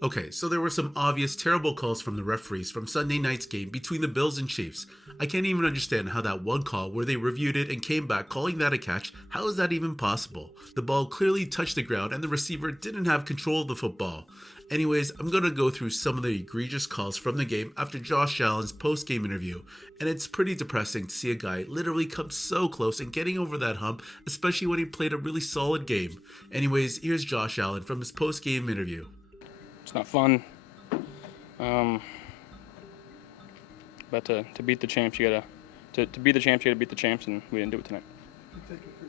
Okay, so there were some obvious terrible calls from the referees from Sunday night's game between the Bills and Chiefs. I can't even understand how that one call where they reviewed it and came back calling that a catch, how is that even possible? The ball clearly touched the ground and the receiver didn't have control of the football. Anyways, I'm going to go through some of the egregious calls from the game after Josh Allen's post-game interview, and it's pretty depressing to see a guy literally come so close and getting over that hump, especially when he played a really solid game. Anyways, here's Josh Allen from his post-game interview. It's not fun. But to beat the champs, you gotta to beat the champs, you gotta beat the champs, and we didn't do it tonight.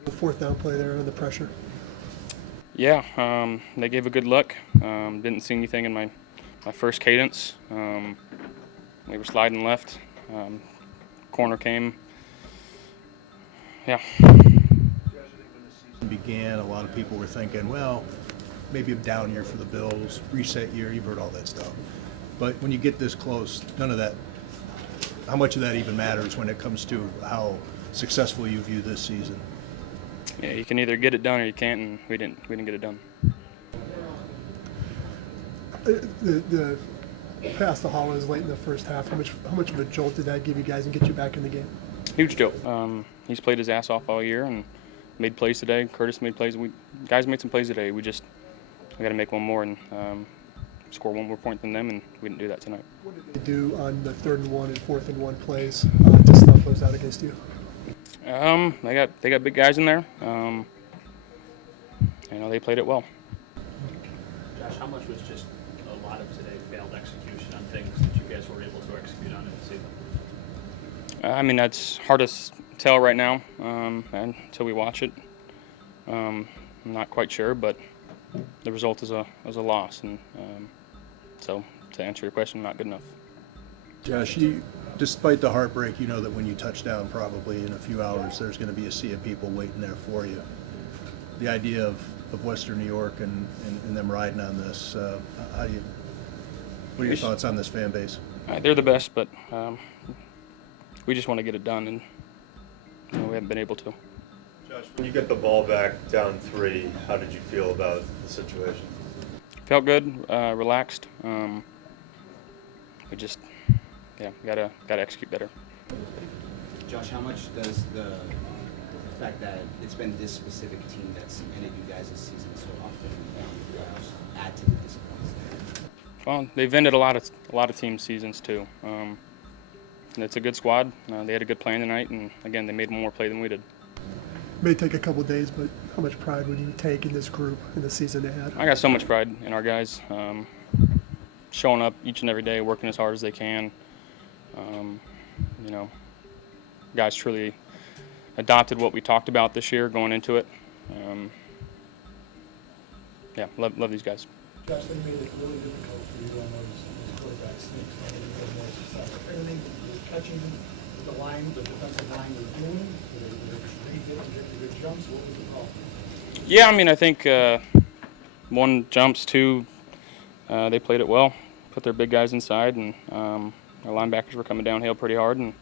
The fourth down play there under pressure. Yeah, they gave a good look. Didn't see anything in my first cadence. We were sliding left. Corner came. Yeah. Began, a lot of people were thinking, well, maybe a down year for the Bills, reset year, you've heard all that stuff. But when you get this close, none of that, how much of that even matters when it comes to how successful you view this season? Yeah, you can either get it done or you can't, and we didn't get it done. The pass to Hollins late in the first half, how much of a jolt did that give you guys and get you back in the game? Huge joke. He's played his ass off all year and made plays today. Curtis made plays. Guys made some plays today. We got to make one more and score one more point than them, and we didn't do that tonight. What did they do on the 3rd and 1 and 4th and 1 plays to stuff those out against you? They got big guys in there. They played it well. Josh, how much was just a lot of today failed execution on things that you guys were able to execute on in the season? That's hard to tell right now until we watch it. I'm not quite sure, but the result is a loss, and so to answer your question, not good enough. Josh, despite the heartbreak, you know that when you touch down probably in a few hours, there's going to be a sea of people waiting there for you. The idea of Western New York and them riding on this, what are your thoughts on this fan base? They're the best, but we just want to get it done, and we haven't been able to. Josh, when you get the ball back down 3, how did you feel about the situation? Felt good, relaxed. We just, gotta execute better. Josh, how much does the fact that it's been this specific team that's cemented you guys this season so often in the playoffs add to the disappointments there? Well, they've ended a lot of team seasons too. And it's a good squad. They had a good plan tonight, and again, they made more play than we did. May take a couple days, but how much pride would you take in this group in the season they had? I got so much pride in our guys, showing up each and every day, working as hard as they can. Guys truly adopted what we talked about this year going into it. Love these guys. Josh, they made it really difficult for you on those quarterback sneaks. Everything catching the line, the defensive line was doing, they get good jumps. What was the problem? Yeah, I think one jumps, two, they played it well, put their big guys inside, and our linebackers were coming downhill pretty hard, and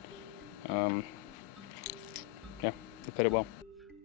they played it well.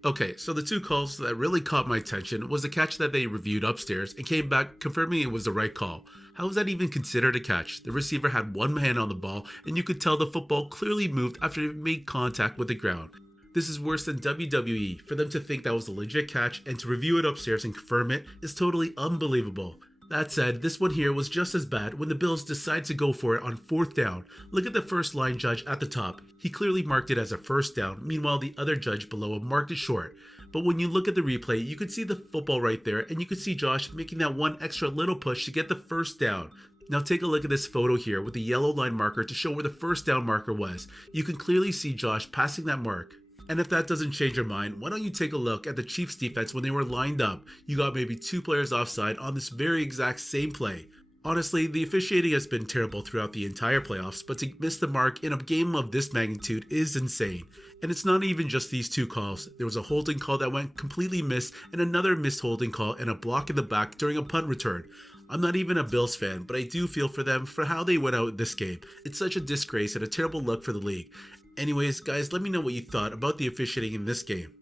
Okay, so the two calls that really caught my attention was the catch that they reviewed upstairs and came back confirming it was the right call. How was that even considered a catch? The receiver had one hand on the ball, and you could tell the football clearly moved after it made contact with the ground. This is worse than WWE. For them to think that was a legit catch and to review it upstairs and confirm it is totally unbelievable. That said, this one here was just as bad when the Bills decided to go for it on 4th down. Look at the first line judge at the top. He clearly marked it as a first down, meanwhile the other judge below him marked it short. But when you look at the replay, you could see the football right there, and you could see Josh making that one extra little push to get the first down. Now take a look at this photo here with the yellow line marker to show where the first down marker was. You can clearly see Josh passing that mark. And if that doesn't change your mind, why don't you take a look at the Chiefs defense when they were lined up? You got maybe 2 players offside on this very exact same play. Honestly, the officiating has been terrible throughout the entire playoffs, but to miss the mark in a game of this magnitude is insane. And it's not even just these 2 calls. There was a holding call that went completely missed and another missed holding call and a block in the back during a punt return. I'm not even a Bills fan, but I do feel for them for how they went out this game. It's such a disgrace and a terrible look for the league. Anyways, guys, let me know what you thought about the officiating in this game.